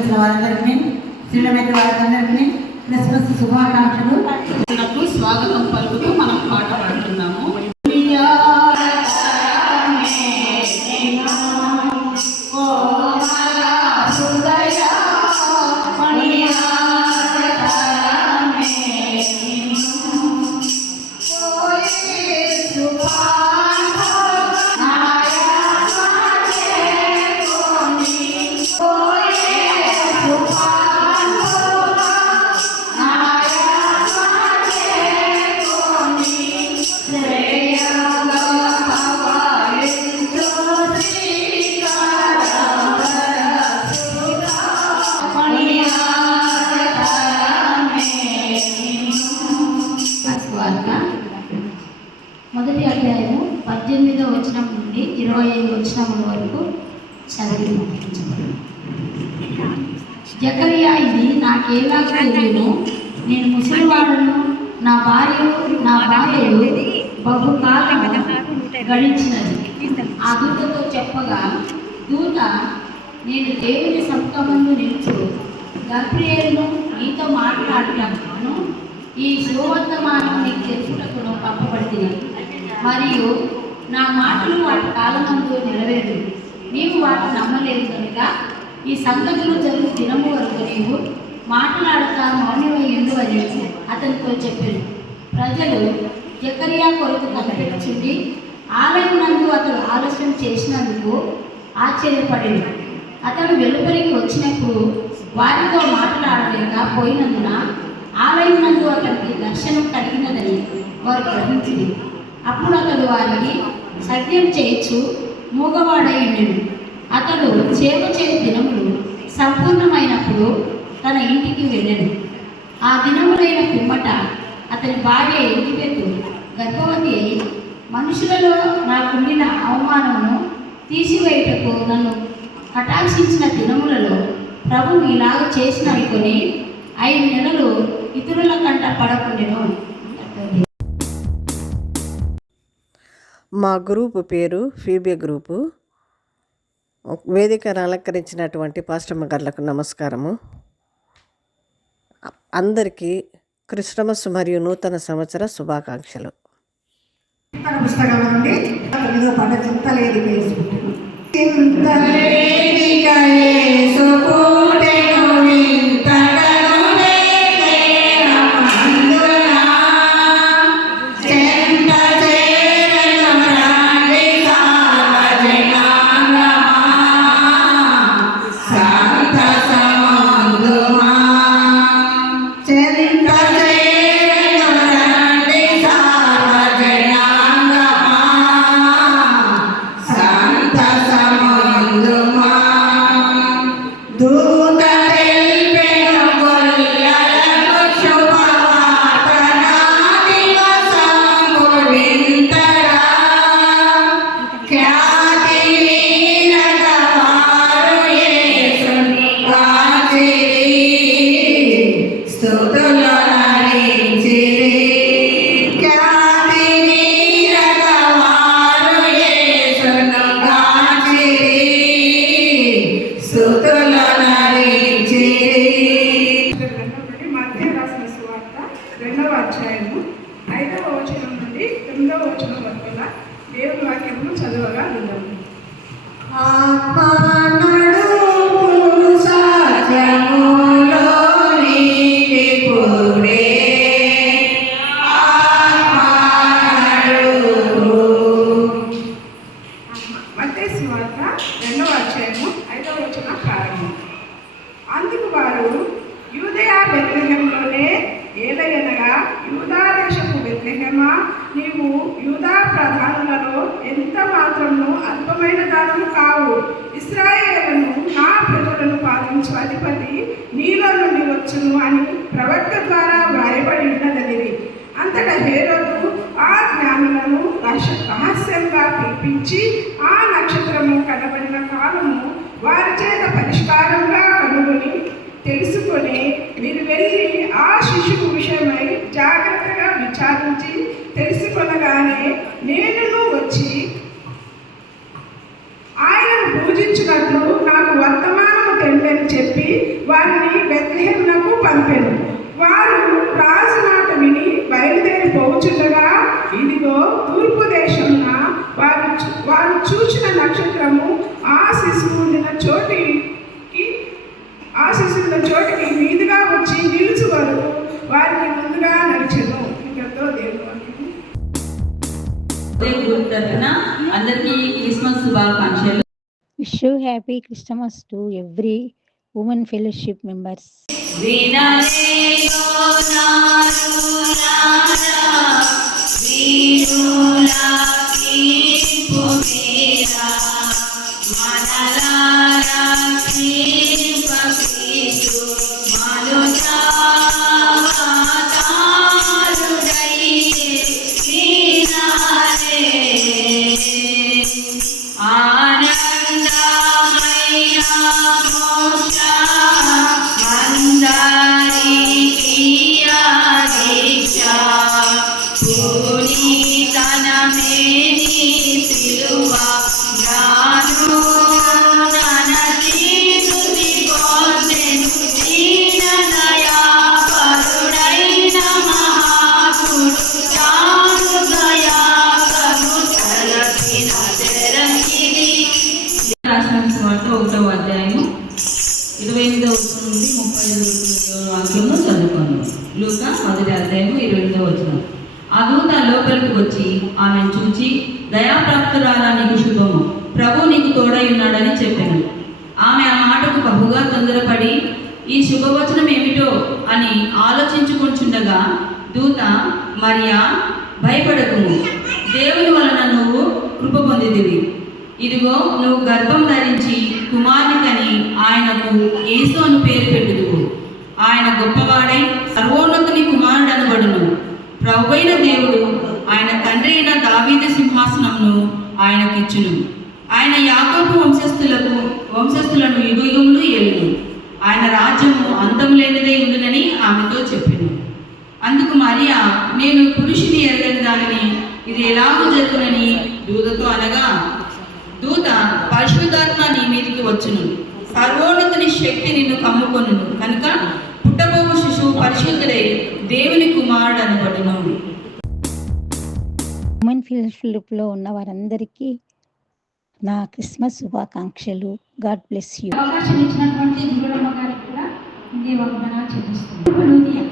వచ్చిన వారందరికీ శ్రీలమైతే వారందరికీ క్రిస్మస్ శుభాకాంక్షలు. స్వాగతం పలుకుతూ మనం పాట పాడుతున్నాము. మొదటి అధ్యాయము 18వ వచనం నుండి 25వ వచనం వరకు చదివి జకరియా, ఇది నాకేలాగా తెలియను, నేను ముసలివాడను, నా భార్యలు బహుకాలం గడించినది. ఆ దూతతో చెప్పగా, దూత, నేను దేవుని సముఖమందు నిలుచు గబ్రియేలును నీతో మాట్లాడుతాను, ఈ శుభవర్తమానం నీకు తెలుసుటకును పంపబడింది, మరియు నా మాటలు వాటి కాలమందు నెరవేరు, నీవు వాటిని నమ్మలేదు కనుక ఈ సంగతులు జరుగు దినము వరకు నీవు మాట్లాడతా మౌనమై ఎందువని అతనితో చెప్పాను. ప్రజలు జకరియా కొరకు కనిపెట్టుచుండి ఆలయం నందు అతడు ఆలస్యం చేసినందుకు ఆశ్చర్యపడింది. అతడు వెలుపలికి వచ్చినప్పుడు వారితో మాట్లాడలేక పోయినందున ఆలయం నందు అతనికి దర్శనం కలిగినదని వారు గ్రహించింది. అప్పుడు అతడు వారిని సత్యం చేయొచ్చు మూగవాడై ఉండెను. అతడు సేవ చేయ దినములు సంపూర్ణమైనప్పుడు తన ఇంటికి వెళ్ళెను. ఆ దినములైన పిమ్మట అతని భార్య ఎలిజబెతు గర్భవతి అయి, మనుషులలో నాకుండిన అవమానమును తీసివేయుటకు నన్ను కటాక్షించిన దినములలో ప్రభువు ఇలాగ చేసిననుకొని 5 నెలలు ఇతరుల కంట పడకుండెను. మా గ్రూపు పేరు ఫీబే గ్రూపు. వేదికను అలంకరించినటువంటి పాస్టమ్మ గారులకు నమస్కారము. అందరికీ క్రిస్మస్ మరియు నూతన సంవత్సర శుభాకాంక్షలు. పుస్తకం నుండి పంట చింతలేదు దేవుని వాక్యమును చదవగా విన్నాము. మత్తయి సువార్త 2వ అధ్యాయము 5వ వచనం ప్రారంభం. అందుకు వారు, యూదయ బెత్లెహేములోనే ఏలయనగా, యూదా దేశపు బెత్లెహేమా, నీవు యూదా ప్రధానులలో ఎంత మాత్రము అల్పమైన దానము కావు. ఇశ్రాయేలును నా ప్రజలను పాలించు అధిపతి నీలో నుండి వచ్చును అని ప్రవక్త ద్వారా వ్రాయబడి ఉన్నదనిది. అంతటా హేరోదు ఆ జ్ఞానులను రహస్యంగా పిలిపించి ఆ నక్షత్రము కనబడిన కాలము వారి చేత పరిష్కారంగా కనుగొని తెలుసుకొని, మీరు వెళ్ళి ఆ శిశువు విషయమై జాగ్రత్తగా విచారించి తెలుసుకొనగానే నేను వచ్చి ఆయనను పూజించినట్లు నాకు వర్తమానము తెండని చెప్పి వారిని బెత్లెహేమునకు పంపెను. వారు రాజు మాట విని బయలుదేరిపోవచ్చుండగా ఇదిగో తూర్పు దేశమున వారు చూసిన నక్షత్రము ఆ శిశువు ఉన్న చోటికి మీదుగా వచ్చి నిలుచు వరకు వారికి ముందుగా నడిచెను. ఇక్కడతో దేవుడు తరఫున అందరికీ క్రిస్మస్ శుభాకాంక్షలు. Wish you happy Christmas to every women fellowship members. ఒకటవ అధ్యాయము 28వ వచనం నుండి 35వ వాక్యము చదువుకోను. లూకా 1వ అధ్యాయము 28వ వచనం. ఆ దూత లోపలికి వచ్చి ఆమెను చూచి, దయాప్రాప్తురాలా, నీకు శుభము, ప్రభు నీకు తోడై ఉన్నాడని చెప్పాను. ఆమె ఆ మాటకు బహుగా తొందరపడి ఈ శుభవచనం ఏమిటో అని ఆలోచించుకుంటుండగా దూత, మరియా, భయపడకుము, దేవుని వలన నువ్వు కృప పొందిదివి. ఇదిగో నువ్వు గర్భం ధరించి కుమారుని కని ఆయనకు యేసు అని పేరు పెట్టుదువు. ఆయన గొప్పవాడై సర్వోన్నతుని కుమారుడు అనబడును. ప్రభువైన దేవుడు ఆయన తండ్రి అయిన దావీదు సింహాసనమును ఆయనకిచ్చును. ఆయన యాకోబు వంశస్థులను యుగయుగములు ఏలును. ఆయన రాజ్యము అంతము లేనిదే ఉండునని ఆమెతో చెప్పెను. అందుకు మరియా, నేను పురుషుని ఎరగని దానిని, ఇది ఎలాగూ జరుగునని దూతతో అనగా, దూత, పరిశుద్ధాత్మ నీ మీదికి వచ్చును, సర్వోన్నతుని శక్తి నిన్ను కమ్ముకొనును, కనుక పుట్టబోవు శిశువు పరిశుద్ధుడై దేవుని కుమారుడు అనబడును. ఉమెన్ ఫెలోషిప్లో ఉన్న వారందరికీ నా క్రిస్మస్ శుభాకాంక్షలు. God bless you. అవకాశం ఇచ్చినటువంటి దిగురమ్మ గారికి కూడా ఇంకే వందనాలు చెల్లిస్తున్నాను.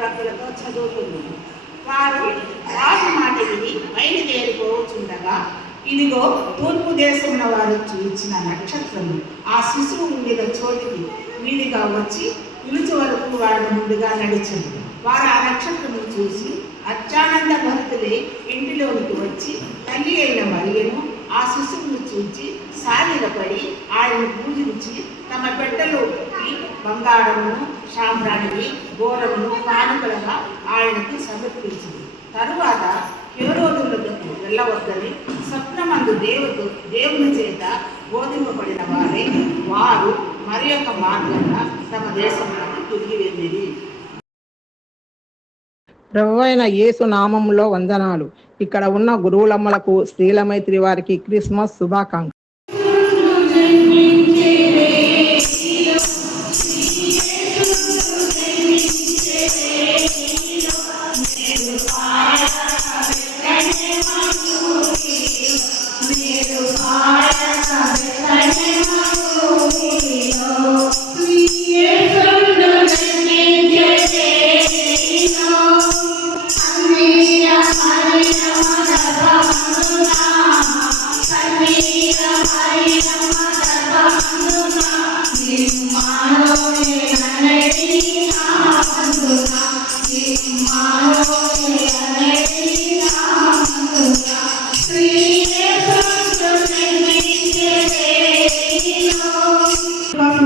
భక్తులతో చదువుతుంది. వారు రాజు మాట విని బయలుదేరిపోవచ్చుండగా ఇదిగో తూర్పు దేశమున వారు చూచిన నక్షత్రము ఆ శిశువు ఉండిన చోటికి మీదిగా వచ్చి పిలుచు వరకు వారు ముందుగా నడిచారు. వారు ఆ నక్షత్రము చూసి అత్యానంద భక్తులే ఇంటిలోనికి వచ్చి తల్లి అయిన మరియను ఆ శిశువును చూచి సాగిలపడి ఆయనను పూజించి తమ పెట్టెలో బంగారమును, సాంబ్రాణిని, గోరమును కానుకలుగా ఆయనకు సమర్పించింది. తరువాత హేరోదులకు వెళ్ళవద్దని స్వప్నమందు దేవుని చేత బోధింపబడిన వారు మరి యొక్క మార్గంగా తమ దేశంలోకి తిరిగి వెళ్ళింది. ప్రభువైన యేసు నామములో వందనాలు. ఇక్కడ ఉన్న గురువులమ్మలకు, స్త్రీల మైత్రి వారికి క్రిస్మస్ శుభాకాంక్షలు.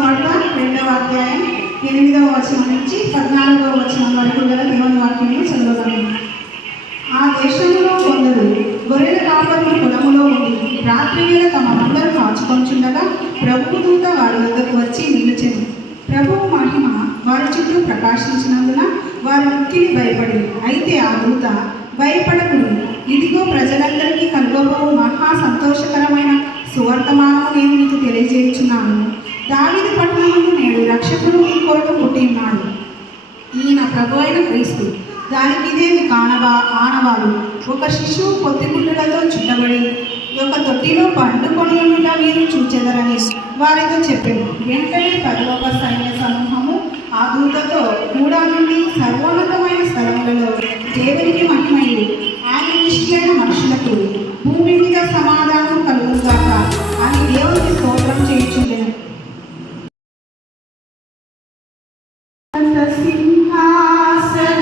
వార్త 2వ అధ్యాయం 8వ వచనం నుంచి 14వ వచనం వరకు గల దేవుని వాక్యంలో చదవగలము. ఆ దేశంలో కొందరు గొర్రెల కాపరుల పొలములో ఉండి రాత్రి వేళ తమ మందరు కాచుకొంచుండగా ప్రభువు దూత వారి వద్దకు వచ్చి నిలిచెను. ప్రభువు మహిమ వారి చుట్టూ ప్రకాశించినందున వారి మిక్కిలి భయపడి, అయితే ఆ దూత, భయపడకుడు, ఇదిగో ప్రజలందరికీ కలుగబోవు మహా సంతోషకరమైన సువర్తమానము నేను మీకు తెలియజేయుచున్నాను. దావీదు పట్టణమందు నేడు రక్షకుడు మీ కొరకు పుట్టి ఉన్నాడు. ఈయన ప్రభు అయిన క్రీస్తు. దానికి ఇదే మీ ఆనవాలు. ఒక శిశువు పొత్తిగుడ్డులతో చుట్టబడి ఒక తొట్టిలో పండుకొని ఉండుట మీరు చూచెదరని వారితో చెప్పాను. వెంటనే 10వ సైన్య సమూహము ఆ దూతతో కూడా నుండి సర్వోన్నతమైన స్థలములలో దేవునికి మహిమయు ఆయన ఇష్టమైన మనుషులకు భూమి మీద సమాధానం కలుగుగాక అని దేవునికి స్తోత్రం చేయుచుండెను. సింహాసనముపై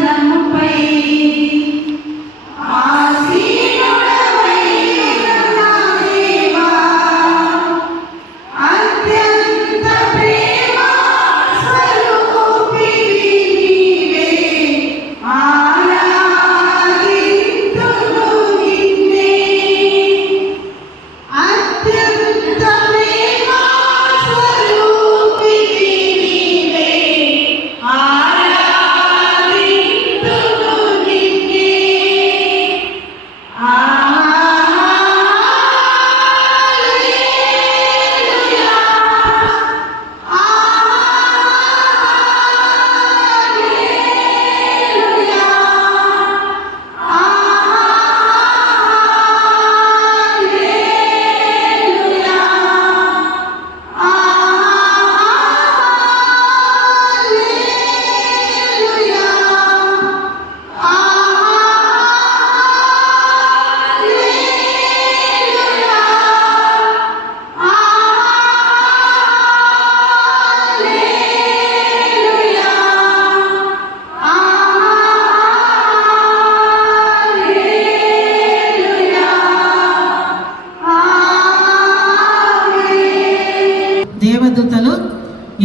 దేవదూతలు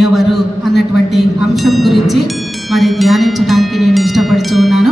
ఎవరు అన్నటువంటి అంశం గురించి మరి ధ్యానించడానికి నేను ఇష్టపడుతూ ఉన్నాను.